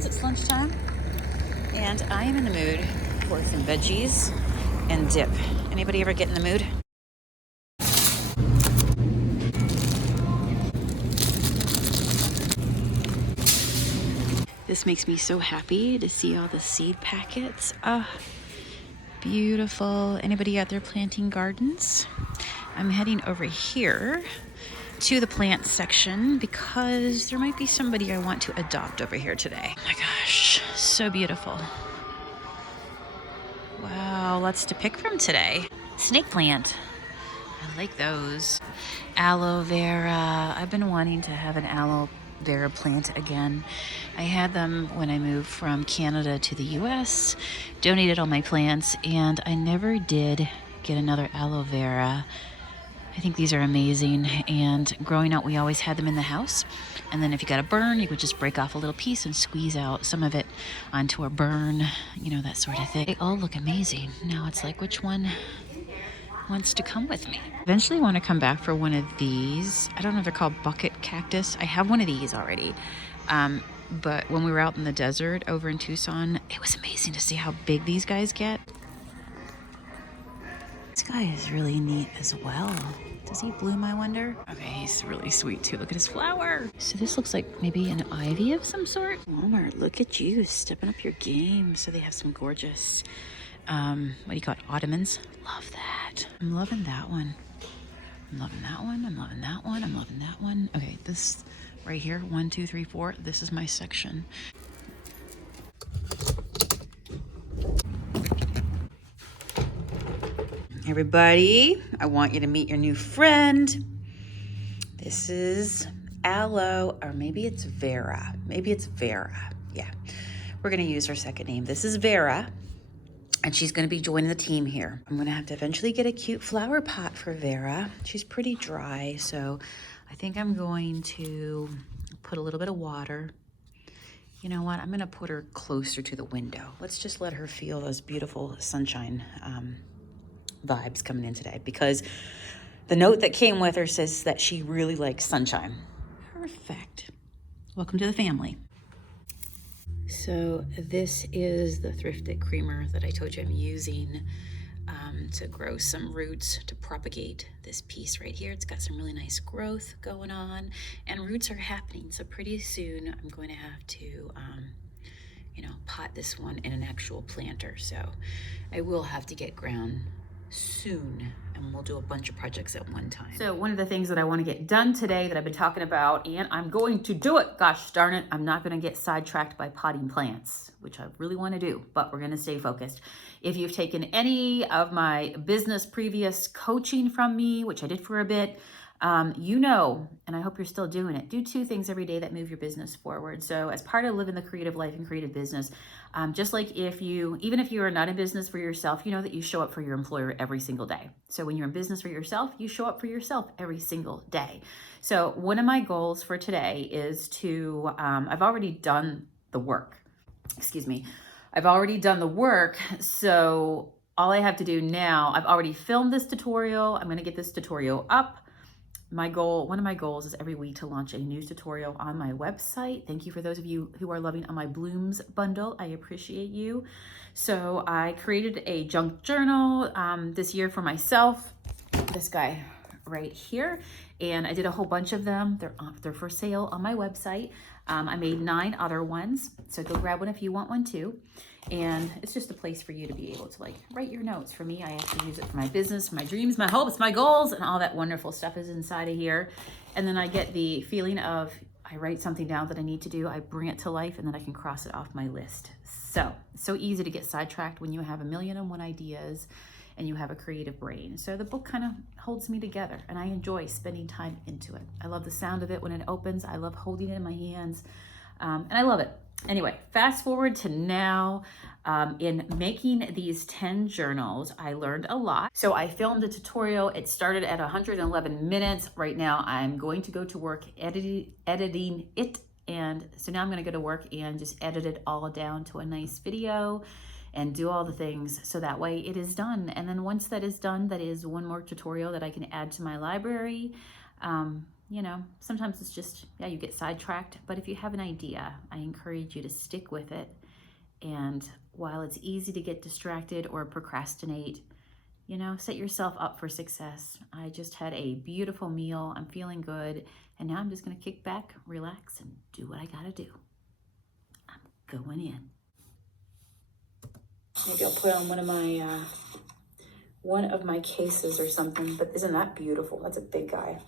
friends, it's lunchtime and I am in the mood for some veggies and dip. Anybody ever get in the mood? This makes me so happy to see all the seed packets. Ah, beautiful. Anybody out there planting gardens? I'm heading over here to the plant section because there might be somebody I want to adopt over here today. Oh my gosh, so beautiful. Wow, lots to pick from today. Snake plant. I like those. Aloe vera. I've been wanting to have an aloe vera plant again. I had them when I moved from Canada to the US, donated all my plants, and I never did get another aloe vera. I think these are amazing, and growing up we always had them in the house, and then if you got a burn you could just break off a little piece and squeeze out some of it onto a burn, you know, that sort of thing. They all look amazing. Now it's like, which one wants to come with me? Eventually want to come back for one of these. I don't know if they're called bucket cactus. I have one of these already, but when we were out in the desert over in Tucson, it was amazing to see how big these guys get. This guy is really neat as well. Does he bloom, I wonder? Okay, he's really sweet too. Look at his flower. So this looks like maybe an ivy of some sort. Walmart, look at you stepping up your game. So they have some gorgeous, what do you call it, ottomans? Love that. I'm loving that one. I'm loving that one. I'm loving that one. I'm loving that one. Okay, this right here, 1, 2, 3, 4. This is my section. Everybody, I want you to meet your new friend. This is Aloe, or maybe it's Vera. Maybe it's Vera. Yeah, we're gonna use her second name. This is Vera, and she's gonna be joining the team here. I'm gonna have to eventually get a cute flower pot for Vera. She's pretty dry, so I think I'm going to put a little bit of water. You know what, I'm gonna put her closer to the window. Let's just let her feel those beautiful sunshine vibes coming in today, because the note that came with her says that she really likes sunshine. Perfect. Welcome to the family. So this is the Thrift creamer that I told you I'm using to grow some roots to propagate this piece right here. It's got some really nice growth going on, and roots are happening. So pretty soon I'm going to have to pot this one in an actual planter. So I will have to get ground soon, and we'll do a bunch of projects at one time. So one of the things that I want to get done today that I've been talking about, and I'm going to do it, gosh darn it, I'm not going to get sidetracked by potting plants, which I really want to do, but we're going to stay focused. If you've taken any of my business previous coaching from me, which I did for a bit, you know, and I hope you're still doing it, do 2 things every day that move your business forward. So as part of living the creative life and creative business, just like even if you are not in business for yourself, you know that you show up for your employer every single day. So when you're in business for yourself, you show up for yourself every single day. So one of my goals for today is to, I've already done the work. I've already done the work. So all I have to do now, I've already filmed this tutorial. I'm going to get this tutorial up. One of my goals is every week to launch a news tutorial on my website. Thank you for those of you who are loving on my Blooms bundle. I appreciate you. So I created a junk journal this year for myself, this guy right here, and I did a whole bunch of them. They're for sale on my website. I made 9 other ones, so go grab one if you want one too. And it's just a place for you to be able to like write your notes. For me, I actually use it for my business, my dreams, my hopes, my goals, and all that wonderful stuff is inside of here. And then I get the feeling of, I write something down that I need to do, I bring it to life, and then I can cross it off my list. So easy to get sidetracked when you have 1,000,001 ideas and you have a creative brain. So the book kind of holds me together, and I enjoy spending time into it. I love the sound of it when it opens. I love holding it in my hands, and I love it. Anyway, fast forward to now. In making these 10 journals, I learned a lot. So I filmed a tutorial. It started at 111 minutes. Right now, I'm going to go to work editing it. And so now I'm going to go to work and just edit it all down to a nice video and do all the things, so that way it is done. And then once that is done, that is one more tutorial that I can add to my library. you know, sometimes it's just, yeah, you get sidetracked. But if you have an idea, I encourage you to stick with it. And while it's easy to get distracted or procrastinate, you know, set yourself up for success. I just had a beautiful meal. I'm feeling good. And now I'm just going to kick back, relax, and do what I got to do. I'm going in. Maybe I'll put on one of my cases or something, but isn't that beautiful? That's a big guy.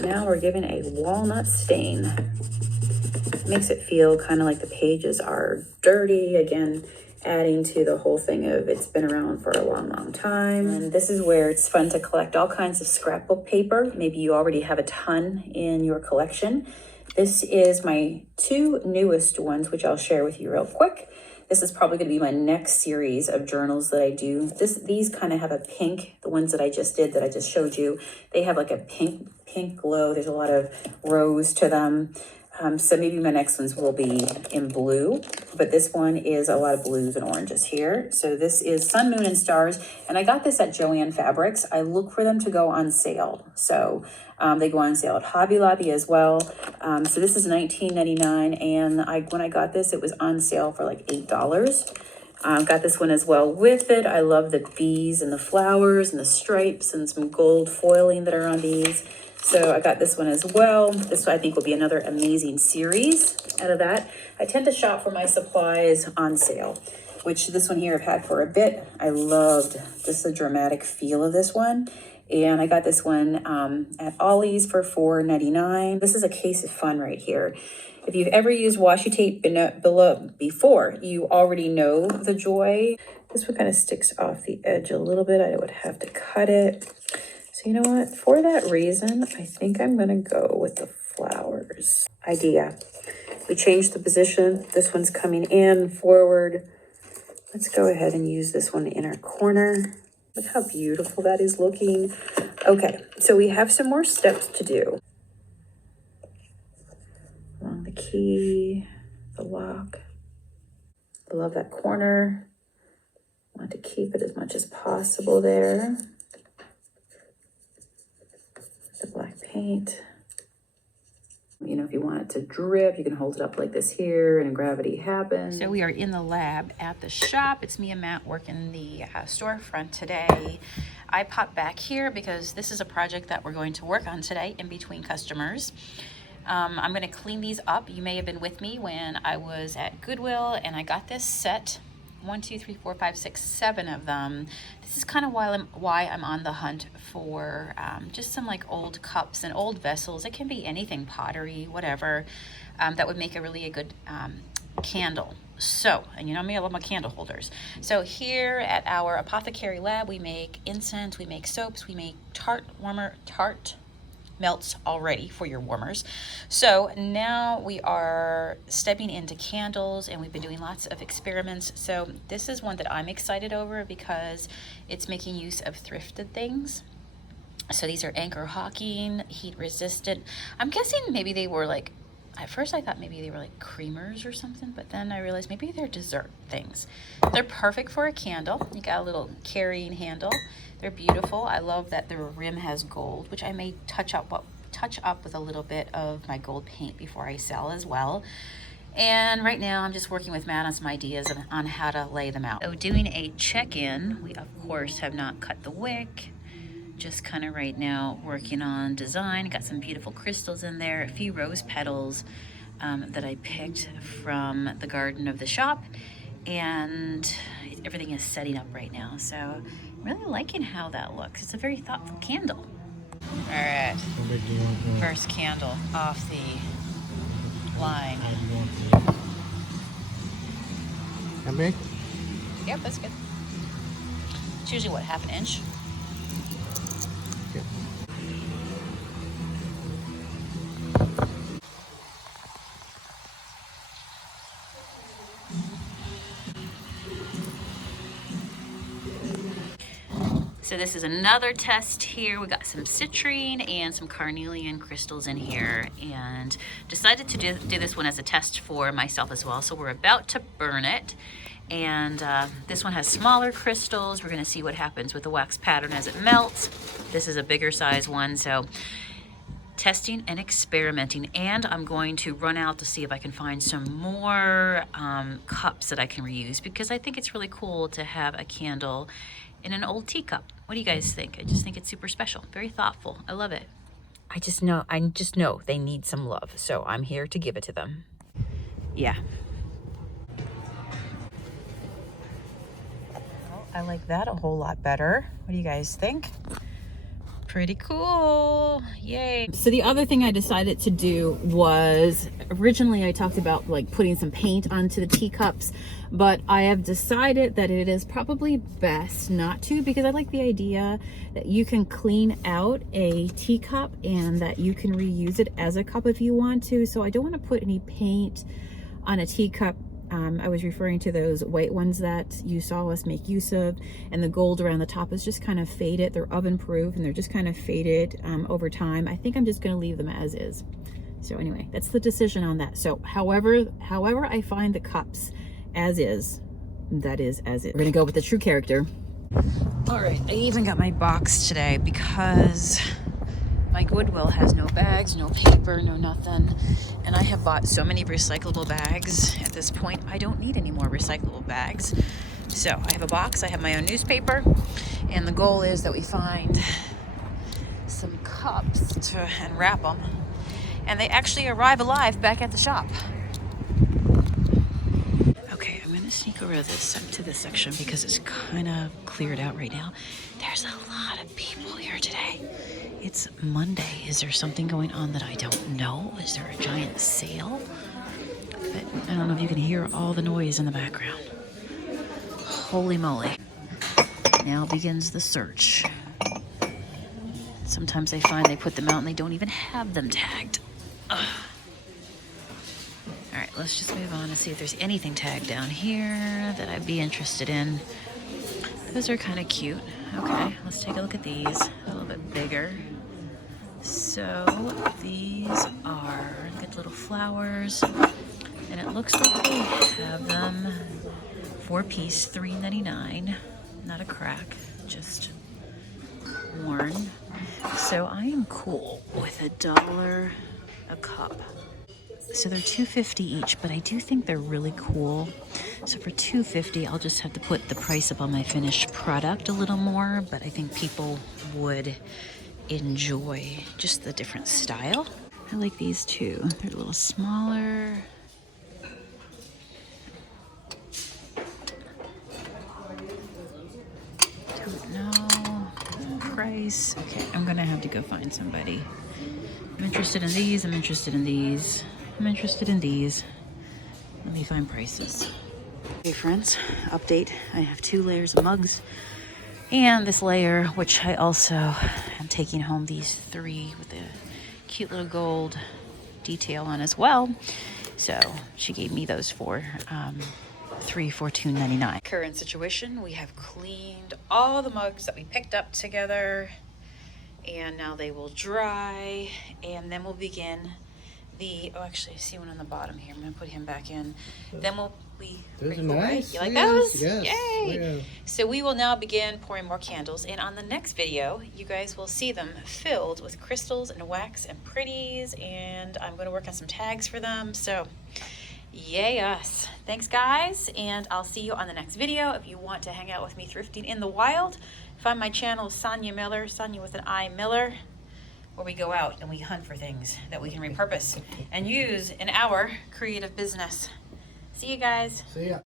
Now we're giving a walnut stain. Makes it feel kind of like the pages are dirty. Again, adding to the whole thing of it's been around for a long, long time. And this is where it's fun to collect all kinds of scrapbook paper. Maybe you already have a ton in your collection. This is my 2 newest ones, which I'll share with you real quick. This is probably going to be my next series of journals that I do. These kind of have a pink, the ones that I just did, that I just showed you, they have like a pink glow. There's a lot of rose to them. So maybe my next ones will be in blue, but this one is a lot of blues and oranges here. So this is Sun, Moon, and Stars, and I got this at Joann Fabrics. I look for them to go on sale. So they go on sale at Hobby Lobby as well. So this is $19.99, and when I got this, it was on sale for like $8. Got this one as well with it. I love the bees and the flowers and the stripes and some gold foiling that are on these. So I got this one as well. This I think will be another amazing series out of that. I tend to shop for my supplies on sale, which this one here I've had for a bit. I loved just the dramatic feel of this one. And I got this one at Ollie's for $4.99. This is a case of fun right here. If you've ever used washi tape before, you already know the joy. This one kind of sticks off the edge a little bit. I would have to cut it. So you know what? For that reason, I think I'm going to go with the flowers idea. We changed the position. This one's coming in forward. Let's go ahead and use this one in our corner. Look how beautiful that is looking. Okay, so we have some more steps to do. Along the key, the lock. I love that corner. I want to keep it as much as possible there. The black paint. You know, if you want it to drip, you can hold it up like this here and gravity happens. So we are in the lab at the shop. It's me and Matt working the storefront today. I popped back here because this is a project that we're going to work on today in between customers. I'm going to clean these up. You may have been with me when I was at Goodwill and I got this set. 1, 2, 3, 4, 5, 6, 7 of them. This is kind of why I'm on the hunt for just some like old cups and old vessels. It can be anything, pottery, whatever, that would make a good candle. So, and you know me, I love my candle holders. So here at our apothecary lab, we make incense, we make soaps, we make tart melts already for your warmers. So now we are stepping into candles, and we've been doing lots of experiments. So this is one that I'm excited over because it's making use of thrifted things. So these are anchor hawking, heat resistant. I'm guessing maybe they were like, at first I thought maybe they were like creamers or something, but then I realized maybe they're dessert things. They're perfect for a candle. You got a little carrying handle. They're beautiful. I love that the rim has gold, which I may touch up with a little bit of my gold paint before I sell as well. And right now I'm just working with Matt on some ideas on how to lay them out. So doing a check-in, we of course have not cut the wick. Just kind of right now working on design. Got some beautiful crystals in there, a few rose petals that I picked from the garden of the shop, and everything is setting up right now. So I'm really liking how that looks. It's a very thoughtful candle. All right, first candle off the line. How big? Yep, that's good. It's usually what, half an inch? So this is another test here. We got some citrine and some carnelian crystals in here, and decided to do this one as a test for myself as well. So we're about to burn it, And this one has smaller crystals. We're gonna see what happens with the wax pattern as it melts. This is a bigger size one, so testing and experimenting. And I'm going to run out to see if I can find some more cups that I can reuse, because I think it's really cool to have a candle in an old teacup. What do you guys think? I just think it's super special, very thoughtful. I love it. I just know they need some love, so I'm here to give it to them. Yeah. Well, I like that a whole lot better. What do you guys think? Pretty cool. Yay. So the other thing I decided to do was, originally I talked about like putting some paint onto the teacups, but I have decided that it is probably best not to, because I like the idea that you can clean out a teacup and that you can reuse it as a cup if you want to. So I don't want to put any paint on a teacup. I was referring to those white ones that you saw us make use of, and the gold around the top is just kind of faded. They're oven proof and they're just kind of faded over time. I think I'm just going to leave them as is. So anyway, that's the decision on that. So however I find the cups as is, that is as is. We're going to go with the true character. All right, I even got my box today because my Goodwill has no bags, no paper, no nothing. And I have bought so many recyclable bags at this point. I don't need any more recyclable bags. So I have a box, I have my own newspaper, and the goal is that we find some cups and wrap them. And they actually arrive alive back at the shop. Okay, I'm gonna sneak over to this section because it's kind of cleared out right now. There's a lot of people here today. It's Monday. Is there something going on that I don't know? Is there a giant sale? But I don't know if you can hear all the noise in the background. Holy moly. Now begins the search. Sometimes I find they put them out and they don't even have them tagged. Ugh. All right, let's just move on and see if there's anything tagged down here that I'd be interested in. Those are kind of cute. Okay, let's take a look at these. A little bit bigger. So these are good little flowers, and it looks like they have them 4-piece, $3.99. Not a crack, just worn. So I am cool with $1 a cup. So they're $2.50 each, but I do think they're really cool. So for $2.50, I'll just have to put the price up on my finished product a little more, but I think people would enjoy just the different style. I like these too. They're a little smaller. Don't know price. Okay, I'm gonna have to go find somebody. I'm interested in these, I'm interested in these, I'm interested in these. Let me find prices. Okay friends, update. I have 2 layers of mugs and this layer, which I also am taking home, these 3 with the cute little gold detail on as well. So she gave me those for 3 for $2.99. Current situation, we have cleaned all the mugs that we picked up together, and now they will dry, and then we'll begin the, oh actually I see one on the bottom here. I'm gonna put him back in. Then those are nice. You like those? Yes. Yay! Yeah. So we will now begin pouring more candles, and on the next video you guys will see them filled with crystals and wax and pretties, and I'm going to work on some tags for them. So yay us. Thanks guys, and I'll see you on the next video. If you want to hang out with me thrifting in the wild, find my channel Sonia Miller, Sonia with an I Miller, where we go out and we hunt for things that we can repurpose and use in our creative business. See you guys. See ya.